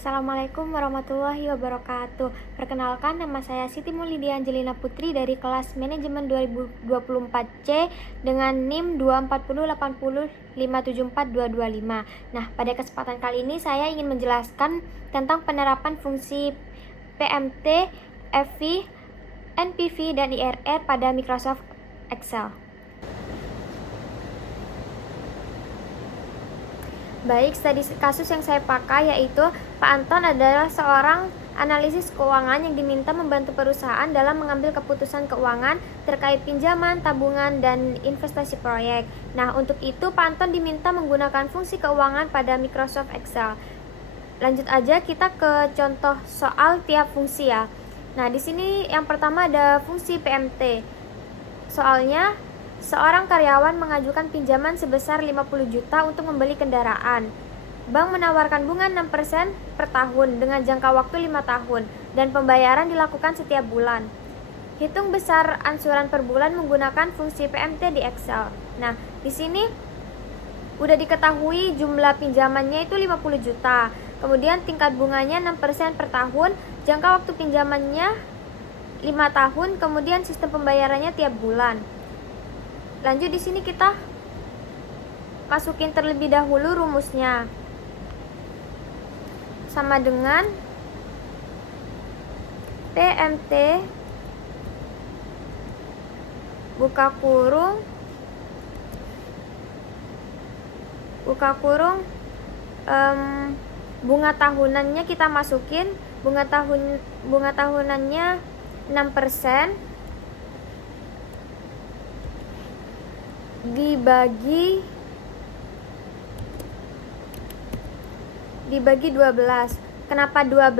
Assalamualaikum warahmatullahi wabarakatuh. Perkenalkan, nama saya Siti Mulydia Angelina Putri dari kelas Manajemen 2024C dengan NIM 24080574225. Nah, pada kesempatan kali ini saya ingin menjelaskan tentang penerapan fungsi PMT, FV, NPV, dan IRR pada Microsoft Excel. Baik, studi kasus yang saya pakai yaitu Pak Anton adalah seorang analisis keuangan yang diminta membantu perusahaan dalam mengambil keputusan keuangan terkait pinjaman, tabungan, dan investasi proyek. Nah, untuk itu Pak Anton diminta menggunakan fungsi keuangan pada Microsoft Excel. Lanjut aja kita ke contoh soal tiap fungsi ya. Nah, di sini yang pertama ada fungsi PMT. Soalnya, seorang karyawan mengajukan pinjaman sebesar 50 juta untuk membeli kendaraan. Bank menawarkan bunga 6% per tahun dengan jangka waktu 5 tahun dan pembayaran dilakukan setiap bulan. Hitung besar ansuran per bulan menggunakan fungsi PMT di Excel. Nah, di sini udah diketahui jumlah pinjamannya itu 50 juta. Kemudian tingkat bunganya 6% per tahun, jangka waktu pinjamannya 5 tahun, kemudian sistem pembayarannya tiap bulan. Lanjut di sini kita masukin terlebih dahulu rumusnya. Sama dengan PMT buka kurung bunga tahunannya kita masukin, bunga tahunannya 6% dibagi 12. Kenapa 12?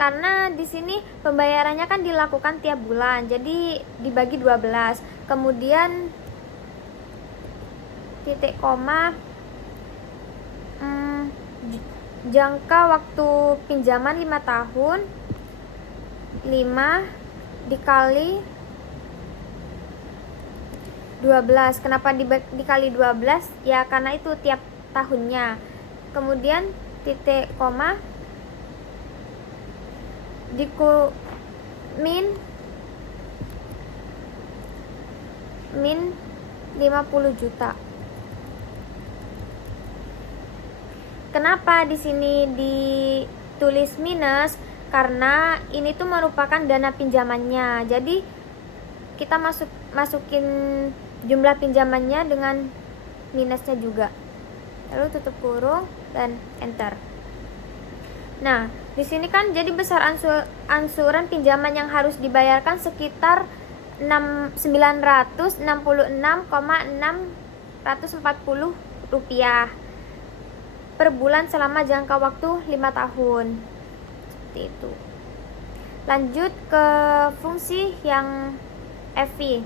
Karena di sini pembayarannya kan dilakukan tiap bulan. Jadi dibagi 12. Kemudian titik koma jangka waktu pinjaman 5 tahun, 5 dikali 12. Kenapa dikali 12? Ya karena itu tiap tahunnya. Kemudian titik koma min 50 juta. Kenapa di sini ditulis minus? Karena ini tuh merupakan dana pinjamannya. Jadi kita masukin jumlah pinjamannya dengan minusnya juga. Lalu tutup kurung dan enter. Nah, di sini kan jadi besar ansuran pinjaman yang harus dibayarkan sekitar 966,640 rupiah per bulan selama jangka waktu 5 tahun. Seperti itu. Lanjut ke fungsi yang FV.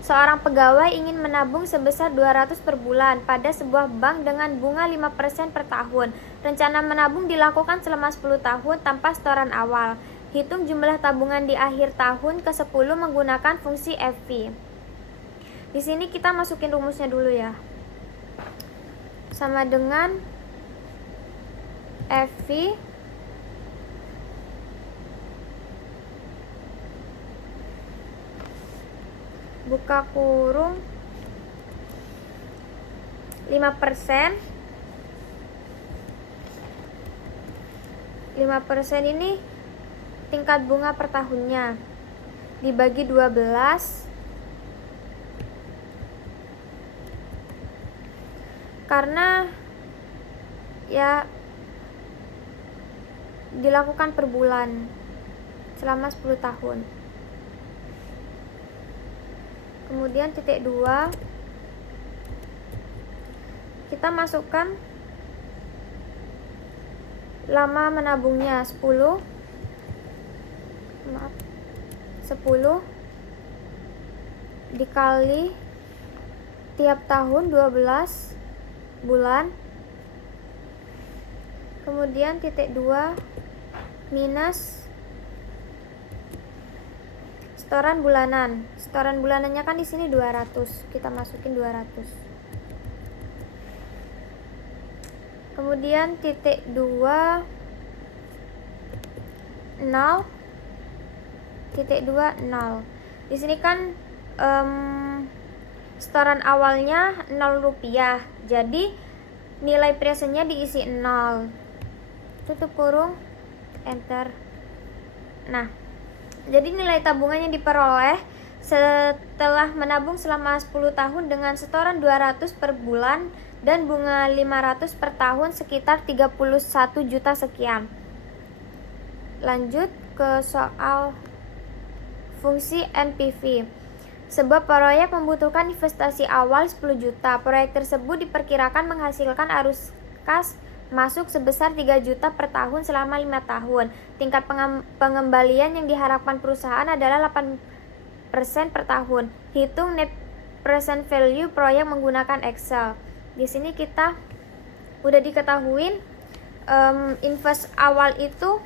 Seorang pegawai ingin menabung sebesar 200 per bulan pada sebuah bank dengan bunga 5% per tahun. Rencana menabung dilakukan selama 10 tahun tanpa setoran awal. Hitung jumlah tabungan di akhir tahun ke-10 menggunakan fungsi FV. Di sini kita masukin rumusnya dulu ya. Sama dengan FV buka kurung 5%. 5% ini tingkat bunga per tahunnya dibagi 12 karena ya dilakukan per bulan selama 10 tahun. Kemudian titik 2 kita masukkan lama menabungnya 10 dikali tiap tahun 12 bulan. Kemudian titik 2 minus setoran bulanan. Setoran bulanannya kan di sini 200. Kita masukin 200. Kemudian titik 2 0,20. Di sini kan setoran awalnya 0 rupiah, jadi nilai presentnya diisi 0, tutup kurung, enter. Nah, jadi nilai tabungan yang diperoleh setelah menabung selama 10 tahun dengan setoran 200 per bulan dan bunga 500 per tahun sekitar 31 juta sekian. Lanjut ke soal fungsi NPV. Sebuah proyek membutuhkan investasi awal 10 juta. Proyek tersebut diperkirakan menghasilkan arus kas masuk sebesar 3 juta per tahun selama 5 tahun. Tingkat pengembalian yang diharapkan perusahaan adalah 8% per tahun. Hitung net present value proyek menggunakan Excel. Di sini kita udah diketahuin invest awal itu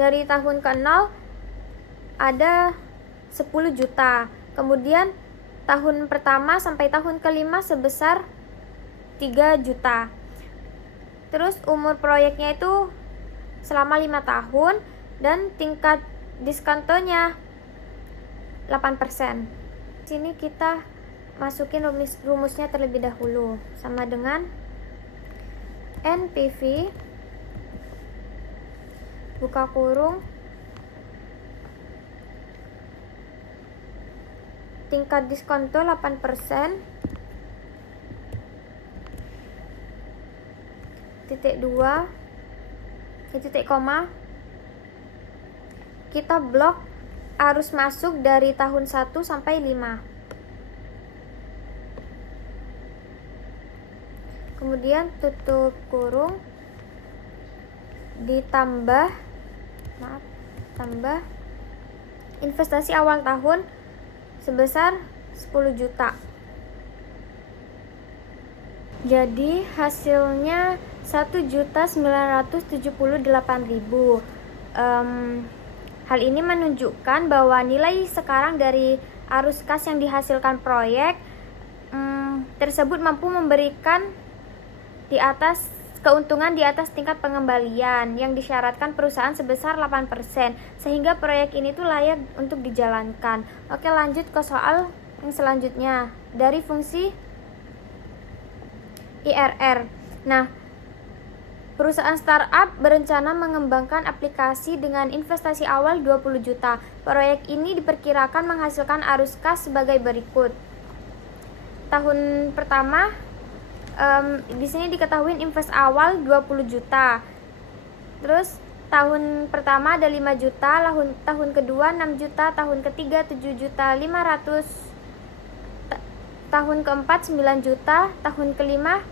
dari tahun ke-0 ada 10 juta. Kemudian tahun pertama sampai tahun ke-5 sebesar 3 juta. Terus umur proyeknya itu selama 5 tahun dan tingkat diskontonya 8%. Sini kita masukin rumusnya terlebih dahulu, sama dengan NPV buka kurung tingkat diskonto 8%, titik 2, titik koma, kita blok arus masuk dari tahun 1 sampai 5. Kemudian tutup kurung, tambah investasi awal tahun sebesar 10 juta. Jadi hasilnya 1.978.000. Hal ini menunjukkan bahwa nilai sekarang dari arus kas yang dihasilkan proyek tersebut mampu memberikan keuntungan di atas tingkat pengembalian yang disyaratkan perusahaan sebesar 8%, sehingga proyek ini tuh layak untuk dijalankan. Oke, lanjut ke soal yang selanjutnya dari fungsi IRR. Nah, perusahaan startup berencana mengembangkan aplikasi dengan investasi awal 20 juta. Proyek ini diperkirakan menghasilkan arus kas sebagai berikut. Tahun pertama di sini diketahui invest awal 20 juta. Terus tahun pertama ada 5 juta, tahun kedua 6 juta, tahun ketiga 7 juta 500, tahun keempat 9 juta, tahun kelima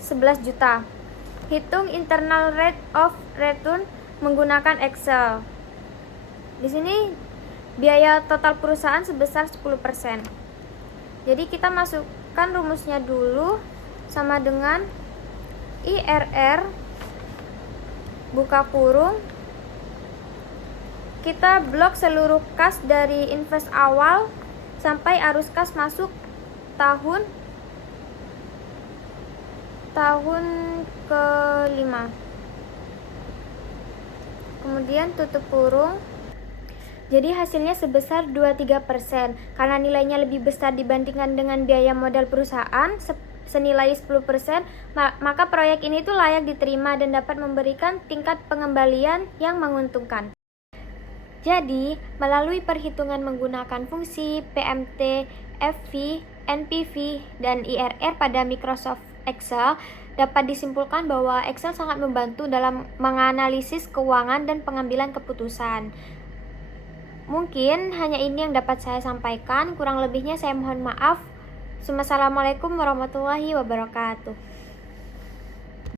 11 juta. Hitung internal rate of return menggunakan Excel. Di sini biaya total perusahaan sebesar 10%. Jadi kita masukkan rumusnya dulu, sama dengan IRR buka kurung, kita blok seluruh kas dari invest awal sampai arus kas masuk tahun ke-5. Kemudian tutup kurung. Jadi hasilnya sebesar 23%. Karena nilainya lebih besar dibandingkan dengan biaya modal perusahaan senilai 10%, maka proyek ini tuh layak diterima dan dapat memberikan tingkat pengembalian yang menguntungkan. Jadi, melalui perhitungan menggunakan fungsi PMT, FV, NPV, dan IRR pada Microsoft Excel, dapat disimpulkan bahwa Excel sangat membantu dalam menganalisis keuangan dan pengambilan keputusan. Mungkin hanya ini yang dapat saya sampaikan, kurang lebihnya saya mohon maaf. Assalamualaikum warahmatullahi wabarakatuh.